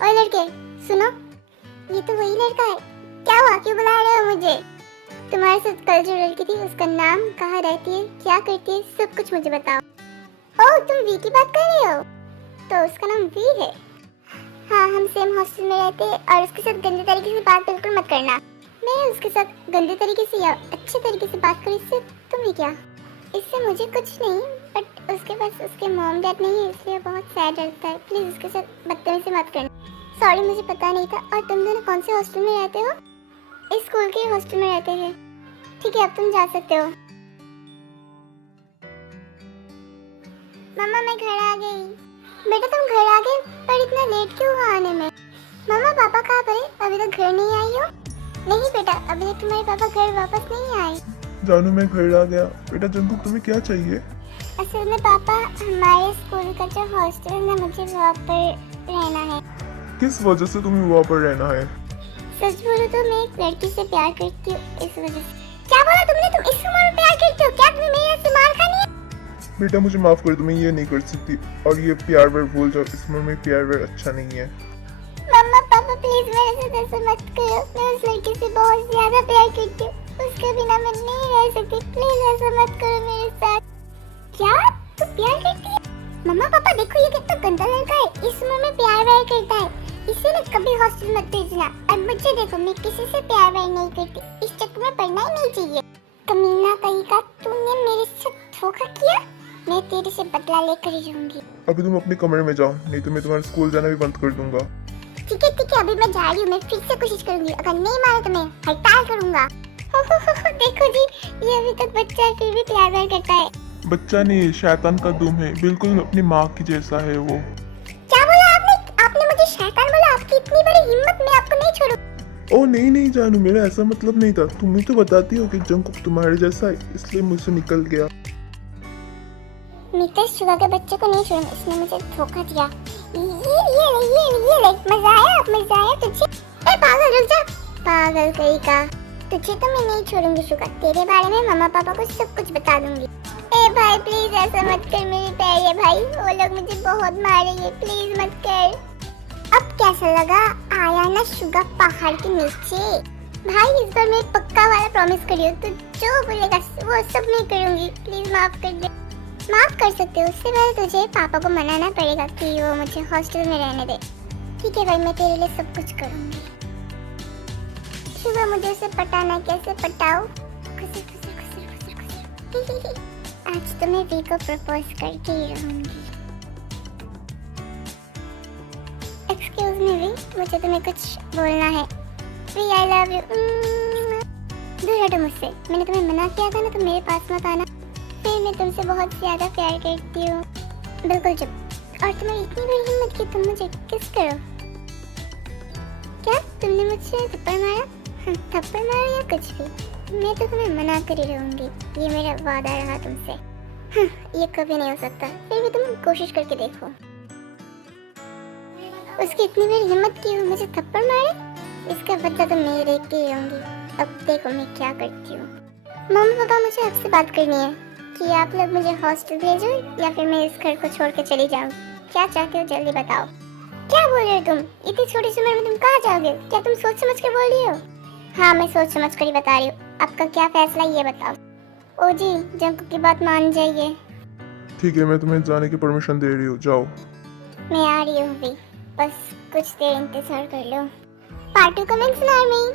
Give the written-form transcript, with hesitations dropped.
ओए लड़के, सुनो, ये तो वही लड़का है। क्या हुआ, क्यों बुला रहे हो मुझे? तुम्हारे साथ कल जो लड़की थी उसका नाम, कहाँ रहती है, क्या करती है, सब कुछ मुझे बताओ। ओह, तुम वी की बात कर रहे हो? तो उसका नाम वी है। हाँ, हम सेम हॉस्टल में रहते हैं और उसके साथ गंदे तरीके से बात बिल्कुल मत करना। मैं उसके साथ गंदे तरीके से या अच्छे तरीके से बात करूँ इससे तुम्हें क्या? इससे मुझे कुछ नहीं, बट उसके पास उसके मॉम डैड नहीं है, इसलिए बहुत सैड लगता है। प्लीज़ उसके साथ बदतमीजी मत करना। सॉरी, मुझे पता नहीं था। और तुम दोनों कौन से हॉस्टल में रहते हो? इस स्कूल के हॉस्टल में रहते हैं। ठीक है, अब तुम जा सकते हो। मम्मा, मैं घर आ गई। बेटा, तुम घर आ गए, पर इतना लेट क्यों हुआ आने में? मम्मा, पापा कहाँ पर है? अभी तक घर नहीं आई हो? नहीं बेटा, अभी तक तुम्हारे पापा घर वापस नहीं आए। जानू, मैं घर आ गया। बेटा जंकुक, तुम्हें क्या चाहिए? असल में पापा, हमारे स्कूल का जो हॉस्टल है ना, मुझे वहाँ पर रहना है। किस वजह से तुम्हें वहाँ पर रहना है? सच बोलो तो मैं एक लड़की से प्यार करती हूँ, इस वजह से। क्या बोला तुमने? तुम इस उम्र में प्यार करती हो? क्या तुम्हें मेरे से मार खानी है? बेटा मुझे माफ कर दो, मैं ये नहीं कर सकती। और ये प्यार व्यार भूल जाओ, इस उम्र में प्यार व्यार अच्छा नहीं है। मम्मा पापा, प्लीज मेरे साथ ऐसा मत करो। मैं उस लड़की से बहुत ज्यादा प्यार करती हूँ, उसके बिना मैं नहीं रह सकती। प्लीज ऐसा मत करो मेरे साथ। क्या तू प्यार करती है? मम्मा पापा देखो, ये कितना गंदा लड़का है, इस उम्र में प्यार व्यार करता है। इसे ना कभी हॉस्टल मत भेजना। और मुझे देखो, मैं किसी से प्यार व्यार नहीं करती, इस चक्कर में पड़ना ही नहीं चाहिए। कमीना कहीं का, तूने मेरे साथ धोखा किया। मैं तेरे से बदला लेकर ही रहूंगी। अभी तुम अपने कमरे में जाओ, नहीं तो मैं तुम्हारा स्कूल जाना भी बंद कर दूंगा। ठीक है, अभी मैं जा रही हूँ। मैं फिर से कोशिश करूंगी, अगर नहीं माना तो मैं हड़ताल करूंगा। देखो जी, ये अभी तक बच्चा है, फिर भी प्यार व्यार करता है। बच्चा नहीं, शैतान का दुम है, बिल्कुल अपनी माँ की जैसा है वो। क्या बोला आपने? आपने मुझे शैतान बोला? आपकी इतनी बड़ी हिम्मत, मैं आपको नहीं छोड़ूंगी। ओ नहीं नहीं जानू, मेरा ऐसा मतलब नहीं था। तुम ही तो बताती हो कि जंकुक तुम्हारे जैसा है, इसलिए मुझसे निकल गया। मित्र सुगा के बच्चे को नहीं छोड़ूंगा, इसने मुझे धोखा दिया। ये मजा आया तुझे? ए पागल, रुक जा। पागल कहीं का, तुझे तो मैं नहीं छोड़ूंगी सुगा। तेरे बारे में मम्मा पापा को सब कुछ बता दूंगी। ए भाई प्लीज ऐसा मत कर, मेरे पैर है भाई, वो लोग मुझे बहुत मारेंगे, प्लीज मत कर। अब कैसा लगा? आया ना शुगा पहाड़ के नीचे। भाई इस बार मैं पक्का वाला प्रॉमिस करियो, तो जो बोलेगा वो सब मैं करूंगी। प्लीज माफ कर दे। माफ कर सकते हो, उससे पहले तुझे पापा को मनाना पड़ेगा कि वो मुझे हॉस्टल में रहने दे। ठीक है भाई, मैं तेरे लिए सब कुछ करूंगी। शुगा, मुझे उसे पटाना, कैसे पटाऊं? खुसर खुसर खुसर खुसर खुसर। आज तो मैं वी को प्रपोज करके ही रहूंगी। एक्सक्यूज मी वी, मुझे तुम्हें कुछ बोलना है। We I love you. दूर हटो मुझसे, मैंने तुम्हें मना किया था ना, तुम मेरे पास मत आना। फिर मैं तुमसे बहुत ज्यादा प्यार करती हूँ। बिल्कुल चुप। और तुम्हें इतनी बड़ी हिम्मत कि तुम मुझे किस करो? क्या तुमने मुझसे थप्पड़ मारा? थप्पड़ मारा या कुछ भी, मैं तो तुम्हें मना कर ही रहूंगी। ये मेरा वादा रहा तुमसे। ये कभी नहीं हो सकता। फिर भी तुम कोशिश करके देखो। उसकी इतनी बड़ी हिम्मत की मुझे थप्पड़ मारे, इसका बदला तो मैं देख के ही रहूंगी। अब देखो मैं क्या करती हूँ। मम्मी पापा, मुझे आपसे बात करनी है कि आप लोग मुझे हॉस्टल भेजो या फिर मैं इस घर को छोड़ के चली जाऊँ। क्या चाहते हो, जल्दी बताओ। क्या बोल रहे हो तुम? इतनी छोटी सी उम्र में तुम कहाँ जाओगे? क्या तुम सोच समझ कर बोल रही हो? हाँ, मैं सोच समझ कर ही बता रही हूँ। आपका क्या फैसला ये बताओ। ओ जी, जंकुक की बात मान जाइए। ठीक है, मैं तुम्हें जाने की परमिशन दे रही हूँ, जाओ। मैं आ रही हूँ भी, बस कुछ देर इंतजार कर लो। पार्ट 2 कमेंट्स में।